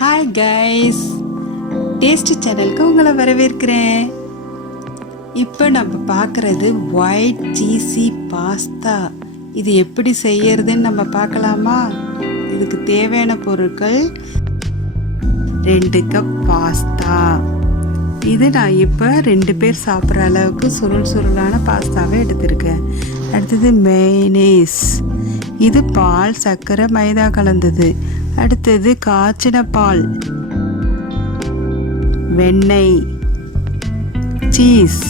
Hi guys, taste சேனலுக்கு உங்களை வரவேற்கிறேன். இப்போ நம்ம பார்க்குறது ஒயிட் சீஸி பாஸ்தா. இது எப்படி செய்யறதுன்னு நம்ம பார்க்கலாமா? இதுக்கு தேவையான பொருட்கள் 2 கப் பாஸ்தா. இது நான் இப்போ 2 பேர் சாப்பிட்ற அளவுக்கு சுருளான பாஸ்தாவை எடுத்திருக்கேன். அடுத்தது மெய்னீஸ், இது பால், சர்க்கரை, மைதா கலந்தது. அடுத்தது காய்ச்சின பால், வெண்ணெய், சீஸ்,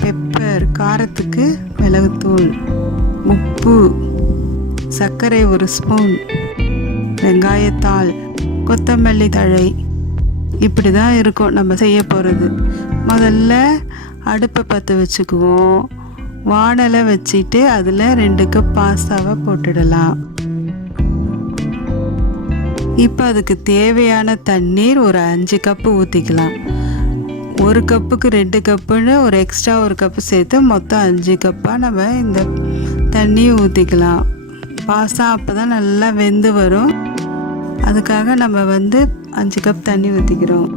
பெப்பர், காரத்துக்கு மிளகுத்தூள், உப்பு, சர்க்கரை 1 ஸ்பூன், வெங்காயத்தாள், கொத்தமல்லி தழை. இப்படி தான் இருக்கும் நம்ம செய்ய போகிறது. முதல்ல அடுப்பை பற்ற வச்சுக்குவோம். வாணலை வச்சுட்டு அதில் 2 கப் பாஸ்தாவை போட்டுடலாம். இப்போ அதுக்கு தேவையான தண்ணீர் ஒரு 5 கப்பு ஊற்றிக்கலாம். 1 கப்புக்கு 2 கப்புன்னு ஒரு எக்ஸ்ட்ரா 1 கப்பு சேர்த்து மொத்தம் 5 கப்பாக நம்ம இந்த தண்ணியை ஊற்றிக்கலாம். பாஸ்தா அப்போ தான் நல்லா வெந்து வரும். அதுக்காக நம்ம 5 கப் தண்ணி ஊற்றிக்கிறோம்.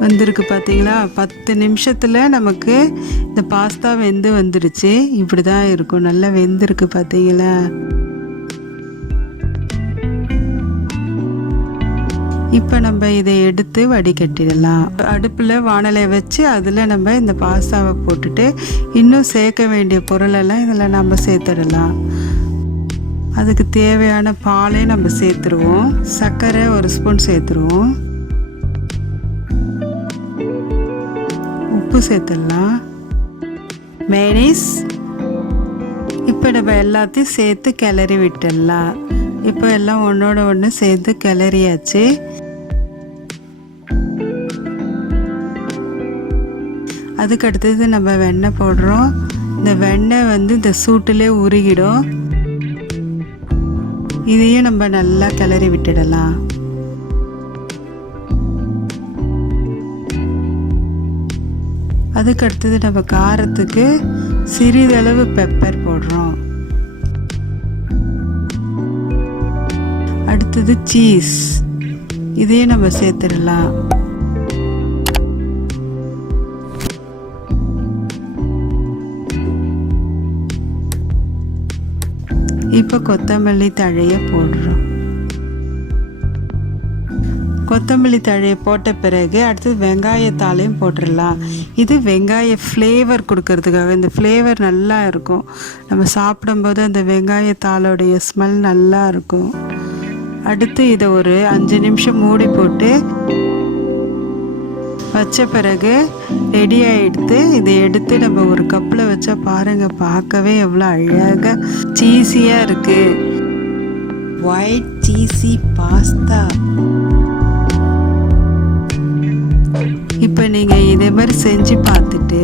வந்திருக்கு பார்த்தீங்களா? 10 நிமிஷத்தில் நமக்கு இந்த பாஸ்தா வெந்து வந்துடுச்சு. இப்படி தான் இருக்கும், நல்லா வெந்திருக்கு பார்த்தீங்களா? இப்போ நம்ம இதை எடுத்து வடிகட்டிடலாம். அடுப்பில் வாணலை வச்சு அதில் நம்ம இந்த பாஸ்தாவை போட்டுட்டு இன்னும் சேர்க்க வேண்டிய பொருளெல்லாம் இதில் நம்ம சேர்த்துடலாம். அதுக்கு தேவையான பாலை நம்ம சேர்த்துருவோம். சர்க்கரை 1 ஸ்பூன் சேர்த்துருவோம். உப்பு சேர்த்துடலாம். மெய்னீஸ். இப்போ நம்ம எல்லாத்தையும் சேர்த்து கிளறி விட்டுடலாம். இப்போ எல்லாம் ஒன்றோட ஒன்று சேர்த்து கிளறியாச்சு. அதுக்கு அடுத்தது நம்ம வெண்ணெய் போடுறோம். இந்த வெண்ணெய் இந்த சூட்டிலே உருகிடும். இதையும் நம்ம நல்லா கிளறி விட்டுடலாம். அதுக்கு அடுத்தது நம்ம காரத்துக்கு சிறிதளவு பெப்பர் போடுறோம். அடுத்தது சீஸ், இதையும் நம்ம சேர்த்துடலாம். இப்போ கொத்தமல்லி தழையை போடுறோம். கொத்தமல்லி தழையை போட்ட பிறகு அடுத்தது வெங்காயத்தாலையும் போட்டுடலாம். இது வெங்காய ஃப்ளேவர் கொடுக்கறதுக்காக. இந்த ஃப்ளேவர் நல்லா இருக்கும். நம்ம சாப்பிடும்போது அந்த வெங்காயத்தாளோடைய ஸ்மெல் நல்லா இருக்கும். அடுத்து இதை ஒரு 5 நிமிஷம் மூடி போட்டு வச்ச பிறகு ரெடி ஆகிடுத்து. இதை எடுத்து நம்ம ஒரு கப்பில் வச்சா பாருங்கள், பார்க்கவே எவ்வளோ அழகாக சீஸியாக இருக்குது. White cheesy pasta. இப்போ நீங்கள் இதே மாதிரி செஞ்சு பார்த்துட்டு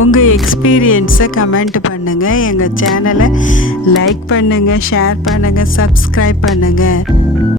உங்கள் எக்ஸ்பீரியன்ஸை கமெண்ட் பண்ணுங்கள். எங்கள் சேனலை லைக் பண்ணுங்கள், ஷேர் பண்ணுங்கள், சப்ஸ்கிரைப் பண்ணுங்கள்.